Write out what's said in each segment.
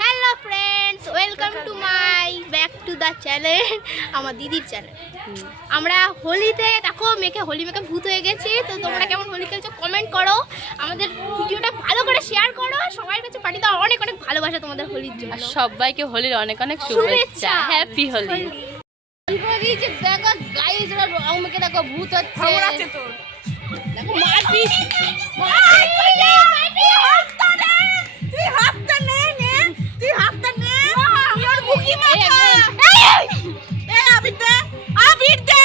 Hello friends welcome to my back to the channel আমার দিদির channel আমরা হোলিতে দেখো মেখে হোলি মেখে ভূত হয়ে গেছি তো তোমরা কেমন হোলি খেলছো কমেন্ট করো। আমাদের ভিডিওটা ভালো করে শেয়ার করো সবার কাছে পাঠিয়ে দাও অনেক অনেক ভালোবাসা তোমাদের হোলির জন্য। আর সবাইকে হোলির অনেক অনেক শুভেচ্ছা। শুভেচ্ছা। হ্যাপি হোলি দেখো গাইজ রং মেখে দেখো ভূত হচ্ছে। দেখো মারপিট। আবির দে আবির দে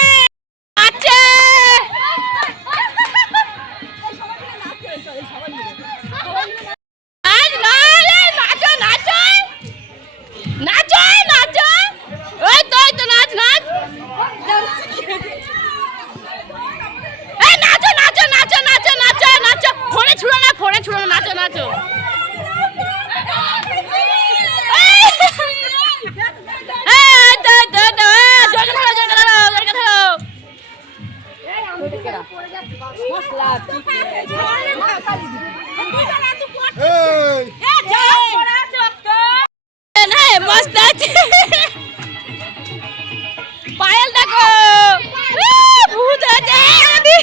নাচো নাচো! নাচো নাচো! নাচো নাচো! ফোনে ছুড়ো না ফোনে ছুড়ো না, নাচো নাচো! না মস্ত আছে পায়েল দেখো ভূত আছে এ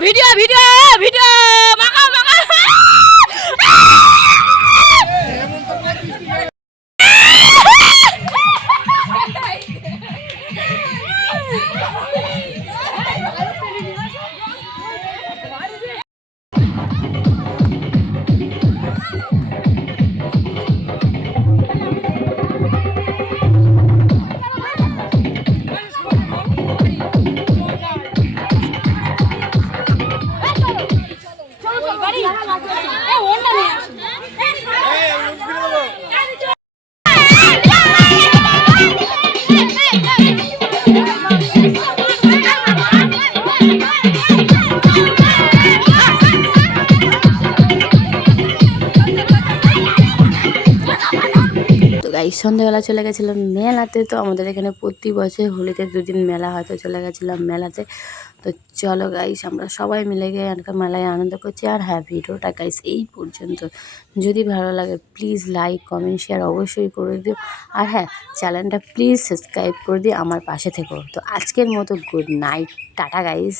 ভিডিও ভিডিও ভিডিও মাকা মাকা তো গাই সন্ধ্যাবেলা চলে গেছিলাম মেলাতে। তো আমাদের এখানে প্রতি বছর হোলিতে দুদিন মেলা হয়তো চলে গেছিলাম মেলাতে। তো চলো গাইস আমরা সবাই মিলে গিয়ে এখানকার মেলায় আনন্দ করছি আর হ্যাঁ ভিডিওটা গাইস এই পর্যন্ত। যদি ভালো লাগে প্লিজ লাইক কমেন্ট শেয়ার অবশ্যই করে দিও। আর হ্যাঁ চ্যানেলটা প্লিজ সাবস্ক্রাইব করে দিয়ে আমার পাশে থেকো। তো আজকের মতো গুড নাইট টাটা গাইস